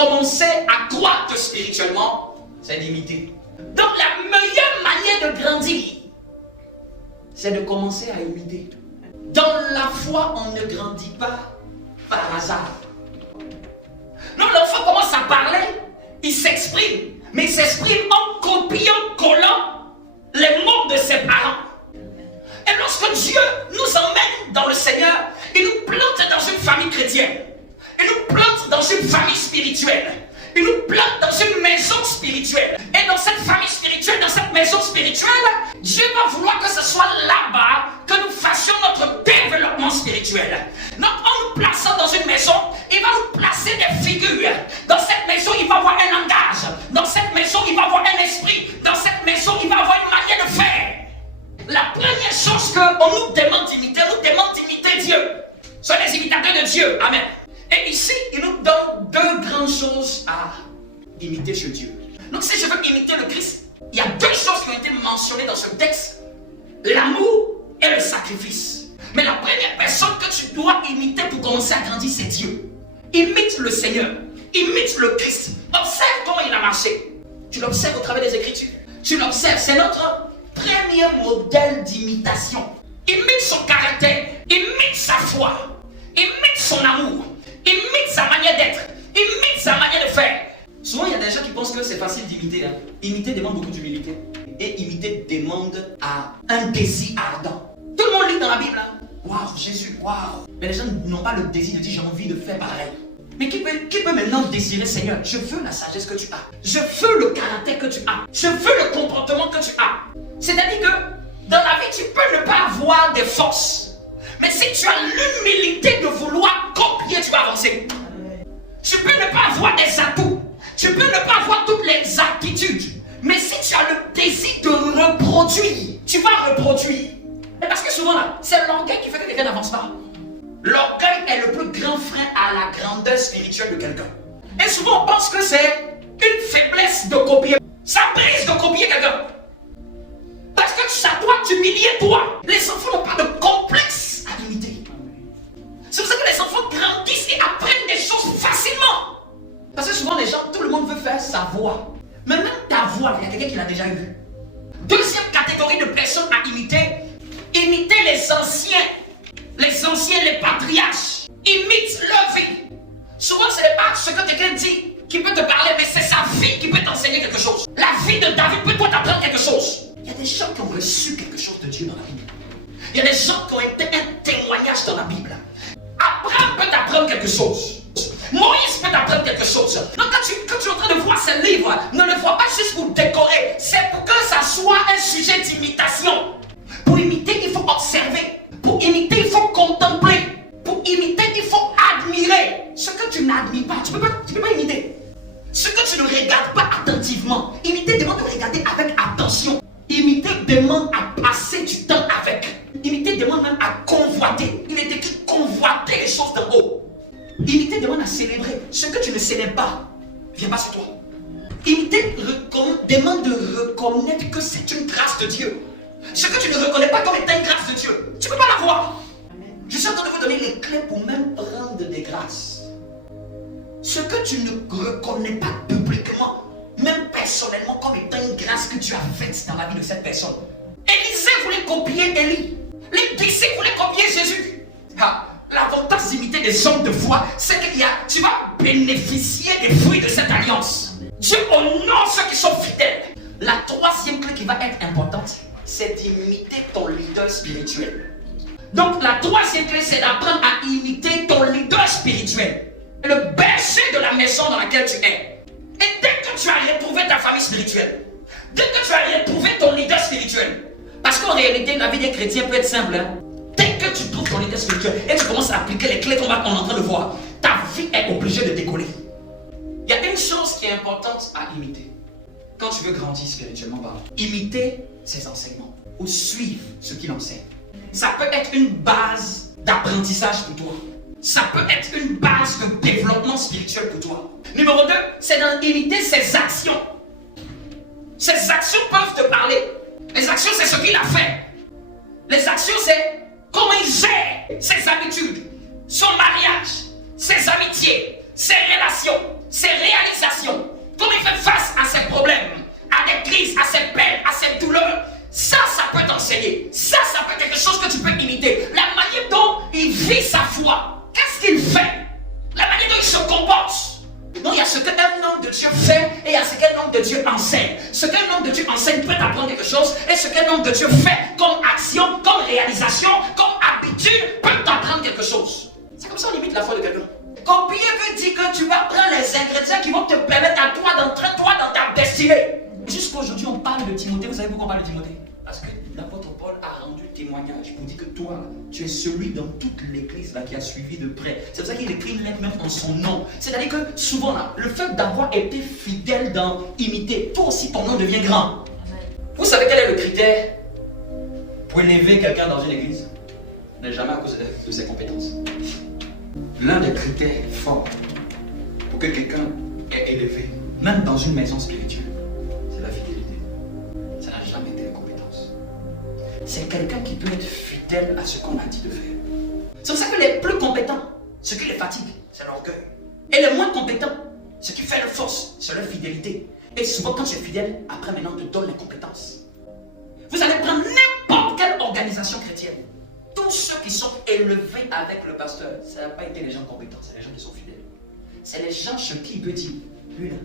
commencer à croître spirituellement, c'est d'imiter. Donc la meilleure manière de grandir, c'est de commencer à imiter. Dans la foi, on ne grandit pas par hasard. Non, l'enfant commence à parler, il s'exprime, mais il s'exprime en copiant-collant les mots de ses parents. Et lorsque Dieu nous emmène dans le Seigneur, il nous plante dans une famille chrétienne, il nous plante dans une famille spirituelle, il nous plante dans une maison spirituelle. Et dans cette famille spirituelle, dans cette maison spirituelle, Dieu va vouloir que ce soit là-bas que nous fassions notre développement spirituel. Donc en nous plaçant dans une maison, il va nous placer des figures. Dans cette maison, il va avoir un langage. Dans cette maison, il va avoir un esprit. Dans cette maison, il va avoir une manière de faire. La première chose qu'on nous demande d'imiter, on nous demande d'imiter Dieu. Soyez les imitateurs de Dieu. Amen. Et ici, il nous donne deux grandes choses à imiter chez Dieu. Donc si je veux imiter le Christ, il y a deux choses qui ont été mentionnées dans ce texte. L'amour et le sacrifice. Mais la première personne que tu dois imiter pour commencer à grandir, c'est Dieu. Imite le Seigneur. Imite le Christ. Observe comment il a marché. Tu l'observes au travers des Écritures. Tu l'observes, c'est notre premier modèle d'imitation. Imite son caractère. Imite sa foi. Imite son amour. Imite sa manière d'être. Imite sa manière de faire. Souvent, il y a des gens qui pensent que c'est facile d'imiter. Hein. Imiter demande beaucoup d'humilité. Et imiter demande à un désir ardent. Tout le monde lit dans la Bible. Hein. Waouh, Jésus, waouh. Mais les gens n'ont pas le désir de dire j'ai envie de faire pareil. Mais qui peut maintenant désirer, Seigneur, je veux la sagesse que tu as. Je veux le caractère que tu as. Je veux le comportement que tu as. C'est-à-dire que dans la vie, tu peux ne pas avoir des forces. Mais si tu as l'humilité de vouloir copier, tu vas avancer. Tu peux ne pas avoir des atouts. Tu peux ne pas avoir toutes les aptitudes. Mais si tu as le désir de reproduire, tu vas reproduire. Et parce que souvent là, c'est l'orgueil qui fait que quelqu'un n'avance pas. L'orgueil est le plus grand frein à la grandeur spirituelle de quelqu'un. Et souvent on pense que c'est une faiblesse de copier. Ça brise de copier quelqu'un. Parce que ça doit t'humilier toi. Les enfants n'ont pas de complexe à imiter. C'est pour ça que les enfants grandissent et apprennent des choses facilement. Parce que souvent les gens, tout le monde veut faire sa voix. Mais même ta voix, il y a quelqu'un qui l'a déjà eu. Deuxième catégorie de personnes à imiter. Imiter les anciens, les patriarches. Imite leur vie. Souvent, ce n'est pas ce que quelqu'un dit qui peut te parler, mais c'est sa vie qui peut t'enseigner quelque chose. La vie de David peut t'apprendre quelque chose. Il y a des gens qui ont reçu quelque chose de Dieu dans la Bible. Il y a des gens qui ont été un témoignage dans la Bible. Abraham peut t'apprendre quelque chose. Moïse peut t'apprendre quelque chose. Donc quand tu es en train de voir ce livre, ne le vois pas juste pour décorer. C'est pour que ça soit un sujet d'imitation. Pour imiter, il faut observer. Pour imiter, il faut contempler. Pour imiter, il faut admirer. Ce que tu n'admires pas, tu peux pas imiter. Ce que tu ne regardes pas attentivement, imiter demande de regarder avec attention. Imiter demande à passer du temps avec. Imiter demande même à convoiter. Il est écrit convoiter les choses d'en haut. Imiter demande à célébrer. Ce que tu ne célèbres pas, vient pas sur toi. Imiter demande de reconnaître que c'est une grâce de Dieu. Ce que tu ne reconnais pas comme étant une grâce de Dieu, tu ne peux pas l'avoir. Je suis en train de vous donner les clés pour même prendre des grâces. Ce que tu ne reconnais pas publiquement, même personnellement, comme étant une grâce que tu as faite dans la vie de cette personne. Élisée voulait copier Élie. Les disciples voulaient copier Jésus. L'avantage d'imiter des hommes de foi, c'est que tu vas bénéficier des fruits de cette alliance. Dieu honore ceux qui sont fidèles. La troisième clé qui va être importante, c'est d'imiter ton leader spirituel. Donc la troisième clé, c'est d'apprendre à imiter ton leader spirituel. Le berger de la maison dans laquelle tu es. Et dès que tu as retrouvé ta famille spirituelle, dès que tu as retrouvé ton leader spirituel, parce qu'en réalité, la vie des chrétiens peut être simple. Hein? Dès que tu trouves ton leader spirituel et tu commences à appliquer les clés qu'on est en train de voir, ta vie est obligée de décoller. Il y a une chose qui est importante à imiter. Quand tu veux grandir spirituellement, imiter ses enseignements ou suivre ce qu'il enseigne. Ça peut être une base d'apprentissage pour toi. Ça peut être une base de développement spirituel pour toi. Numéro 2, c'est d'imiter ses actions. Ses actions peuvent te parler. Les actions, c'est ce qu'il a fait. Les actions, c'est comment il gère ses habitudes, son mariage, ses amitiés, ses relations. ses réalisations, comment il fait face à ses problèmes, à des crises, à ses peines, à ses douleurs. Ça peut t'enseigner. Ça peut être quelque chose que tu peux imiter. La manière dont il vit sa foi. Qu'est-ce qu'il fait? La manière dont il se comporte. Donc il y a ce qu'un homme de Dieu fait et il y a ce qu'un homme de Dieu enseigne. Ce qu'un homme de Dieu enseigne peut t'apprendre quelque chose et ce qu'un homme de Dieu fait comme action, comme réalisation, comme habitude peut t'apprendre quelque chose. C'est comme ça on limite la foi de quelqu'un. Copier veut dire que tu vas prendre les ingrédients qui vont te permettre à toi d'entrer toi dans ta destinée. Jusqu'aujourd'hui on parle de Timothée. Vous savez pourquoi on parle de Timothée? Parce que l'apôtre Paul a rendu témoignage pour dire que toi, tu es celui dans toute l'église là qui a suivi de près. C'est pour ça qu'il écrit une lettre même en son nom. C'est-à-dire que souvent là, le fait d'avoir été fidèle dans imiter, toi aussi ton nom devient grand. Vous savez quel est le critère pour élever quelqu'un dans une église? Ce n'est jamais à cause de ses compétences. L'un des critères forts pour que quelqu'un est élevé, même dans une maison spirituelle, c'est la fidélité. Ça n'a jamais été les compétences. C'est quelqu'un qui peut être fidèle à ce qu'on a dit de faire. C'est pour ça que les plus compétents, ce qui les fatigue, c'est l'orgueil. Et les moins compétents, ce qui fait leur force, c'est leur fidélité. Et souvent quand tu es fidèle, après maintenant on te donne les compétences. Vous allez prendre n'importe quelle organisation chrétienne. Tous ceux qui sont élevés avec le pasteur, ça n'a pas été les gens compétents, c'est les gens qui sont fidèles. C'est les gens chez qui il peut dire, lui là,